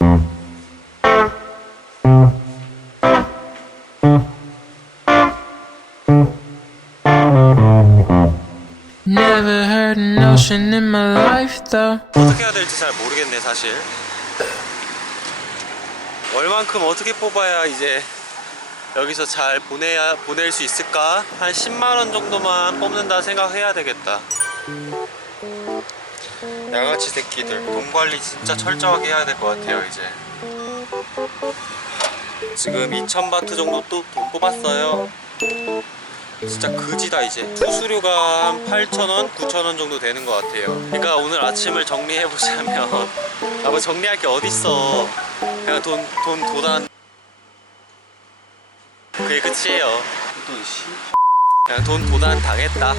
Never heard an ocean in my life though. 어떻게 해야 될지 잘 모르겠네 사실. 얼만큼 어떻게 뽑아야 이제 여기서 잘 보낼 수 있을까? 한 10만원 정도만 뽑는다 생각해야 되겠다. 양아치 새끼들 돈 관리 진짜 철저하게 해야 될 것 같아요. 이제 지금 2000바트 정도 또 돈 뽑았어요. 진짜 그지다. 이제 수수료가 한 8,000원, 9,000원 정도 되는 것 같아요. 그러니까 오늘 아침을 정리해보자면 뭐 정리할 게 어딨어. 그냥 도단 그게 끝이에요. 그냥 돈 도단 당했다.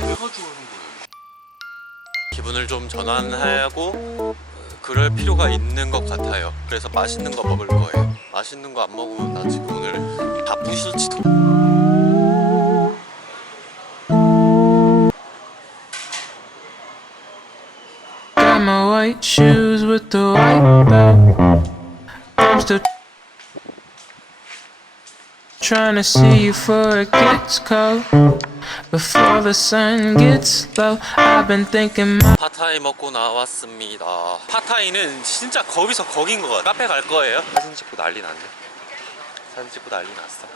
기분을 좀 전환하고 그럴 필요가 있는 것 같아요. 그래서 맛있는 거 먹을 거예요. 맛있는 거 안 먹으면 나 지금 오늘 다 부실지도. Got my white shoes with the white belt. I'm still trying to see you before it gets cold. Before the sun gets low. I've been thinking my 팟타이 먹고 나왔습니다. 팟타이는 진짜 거기서 거긴 것 같아. 카페 갈 거예요. 사진 찍고 난리 났네. 사진 찍고 난리 났어.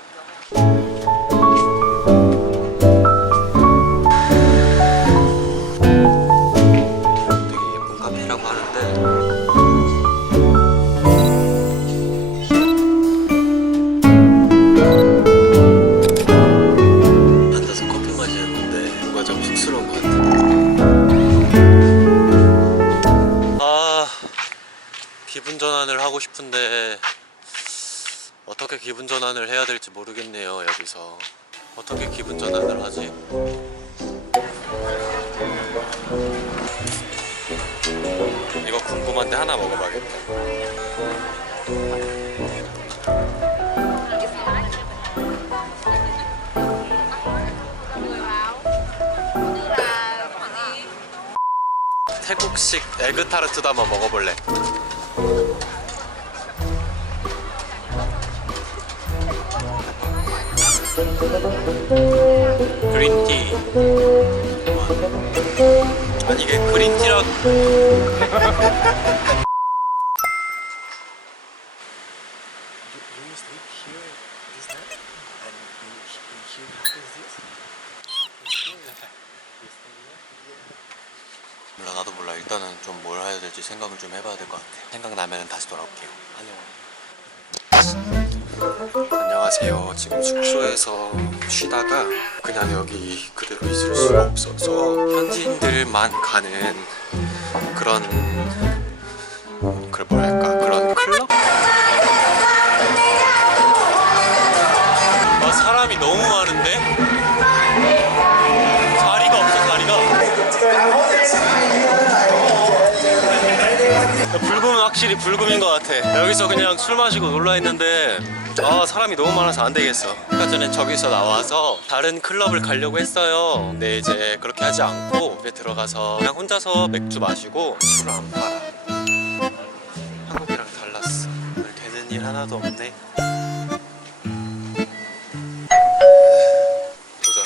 기분 전환을 하고 싶은데 어떻게 기분 전환을 해야 될지 모르겠네요. 여기서 어떻게 기분 전환을 하지? 이거 궁금한데 하나 먹어봐야겠다. 태국식 에그타르트도 한번 먹어볼래. 그린티. 아니 이게 그린티라. 몰라, 나도 몰라. 일단은 좀 뭘 해야 될지 생각을 좀 해봐야 될 것 같아. 생각나면 다시 돌아올게요. 안녕. 안녕하세요. 지금 숙소에서 쉬다가 그냥 여기 그대로 있을 수가 없어서 현지인들만 가는 그런 뭐랄까 그런 클럽? 아, 사람이 너무 많은데? 자리가 없어. 불금은 확실히 불금인 것 같아. 여기서 그냥 술 마시고 놀라 했는데 사람이 너무 많아서 안 되겠어. 아까 전에 저기서 나와서 다른 클럽을 가려고 했어요. 근데 이제 그렇게 하지 않고 집에 들어가서 그냥 혼자서 맥주 마시고 술을 안 팔아. 한국이랑 달랐어. 오늘 되는 일 하나도 없네. 도전.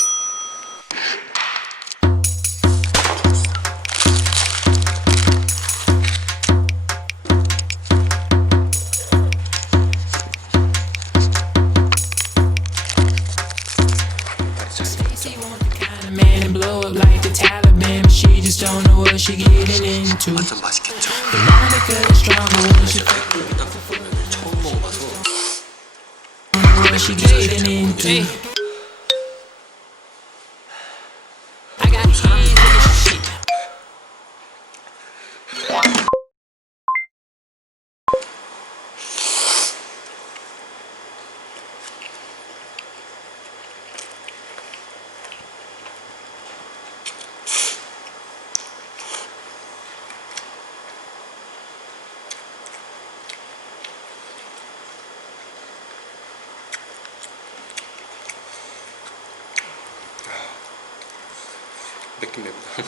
man and blow up like the Taliban. But she just don't know what she getting into. 완전 맛있겠죠? The Monica is stronger when she 처음 먹어봐서 what she getting into. I got keys in the shit. 맵긴 맵다.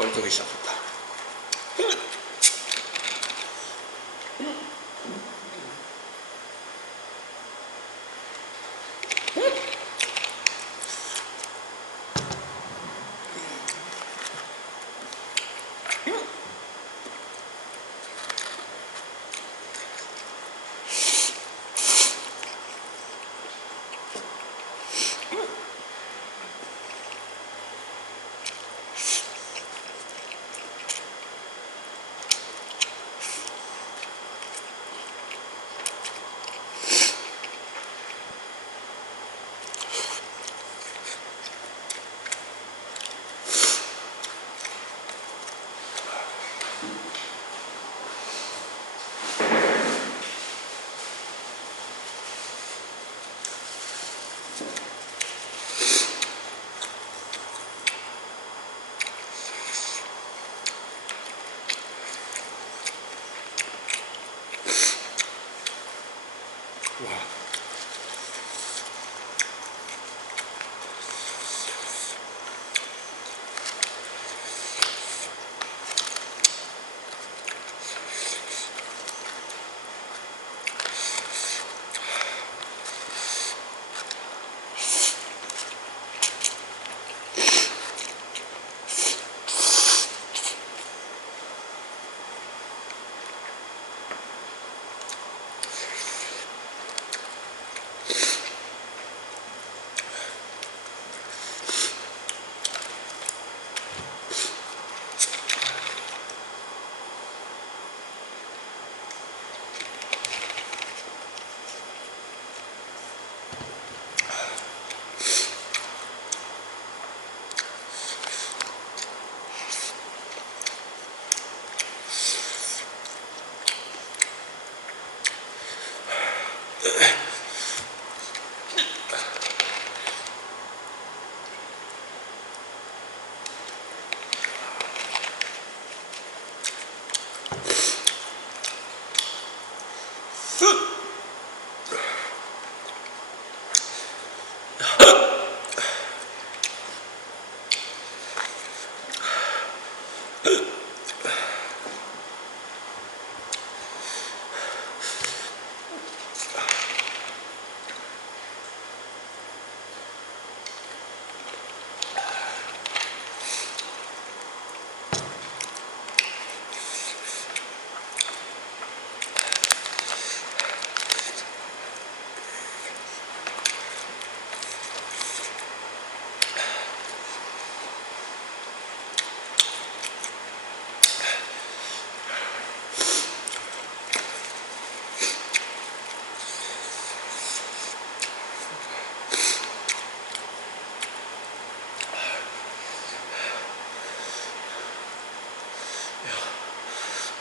뻘떡이 시작했다.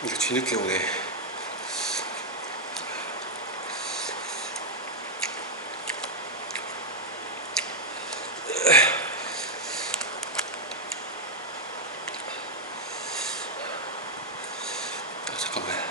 이거 뒤늦게 오네. 잠깐만.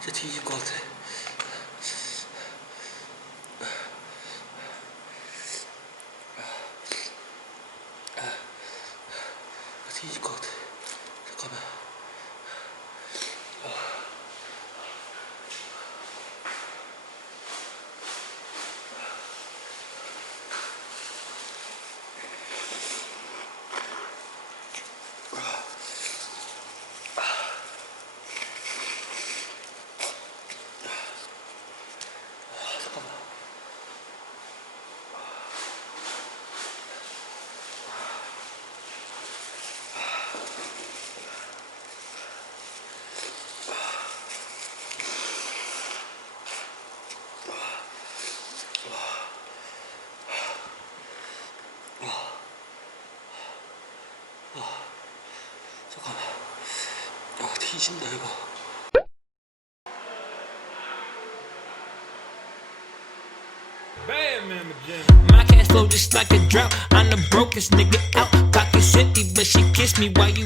진짜 뒤질 것 같아. 뒤질 것 같아. 잠깐만. 잠깐만. 뒤진다 이거. My cash flow just like a drought. I'm the brokest nigga out. Pockets empty, but she kissed me while you